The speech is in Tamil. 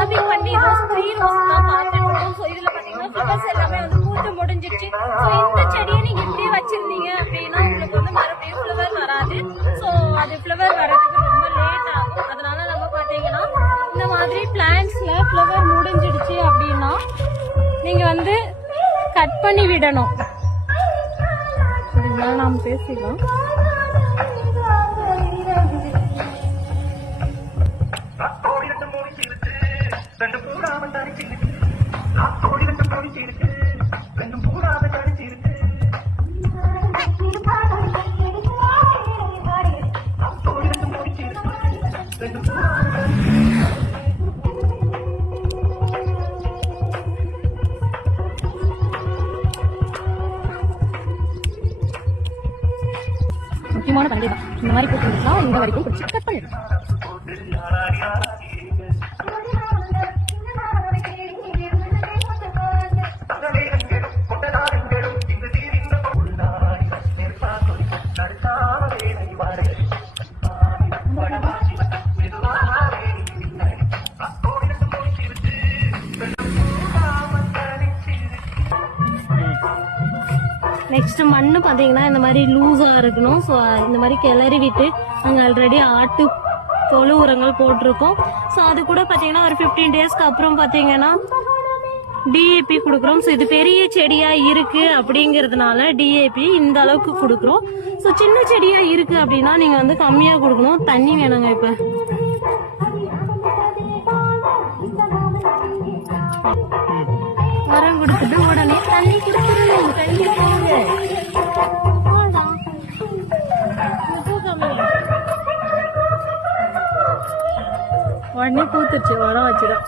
வார்மிங் பண்ணி ரோஸ் தான் பார்த்துருக்கோம். ஸோ இதுல பாத்தீங்கன்னா ஃபிளவர்ஸ் எல்லாமே வந்து பூத்து முடிஞ்சிச்சு. ஸோ இந்த செடியை நீங்க இப்படியே வச்சிருந்தீங்க அப்படின்னா உங்களுக்கு வந்து மறுபடியும் ஃபிளவர் வராது. ஸோ அது ஃபிளவர் வரதுக்கு ரொம்ப லேட் ஆகும். அதனால நம்ம பாத்தீங்கன்னா இந்த மாதிரி பிளான்ட்ஸ்ல ஃபிளவர் முடிஞ்சிடுச்சு அப்படின்னா நீங்க வந்து கட் பண்ணி விடணும். இதனால நாம் பேசிக்கலாம். முக்கியமான பண்டிகை தான். இந்த மாதிரி போட்டுருந்தா இந்த வரைக்கும் பிடிச்சி கட் பண்ணிடலாம். நெக்ஸ்ட் மண்ணு பாத்தீங்கன்னா இந்த மாதிரி லூஸா இருக்கணும். ஸோ இந்த மாதிரி கிளறி விட்டு நாங்கள் ஆல்ரெடி ஆட்டு தொழு உரங்கள் போட்டிருக்கோம். ஸோ அது கூட பாத்தீங்கன்னா ஒரு 15 டேஸ்க்கு அப்புறம் பாத்தீங்கன்னா டிஏபி கொடுக்குறோம். ஸோ இது பெரிய செடியா இருக்கு அப்படிங்கறதுனால டிஏபி இந்த அளவுக்கு கொடுக்குறோம். ஸோ சின்ன செடியா இருக்கு அப்படின்னா நீங்க வந்து கம்மியா கொடுக்கணும். தண்ணி வேணுங்க. இப்ப உரம் கொடுத்துட்டு உடனே தண்ணி கொடுத்துருணும். தண்ணி போங்க. உடனே பூத்துருச்சு. உரம் வச்சிடும்.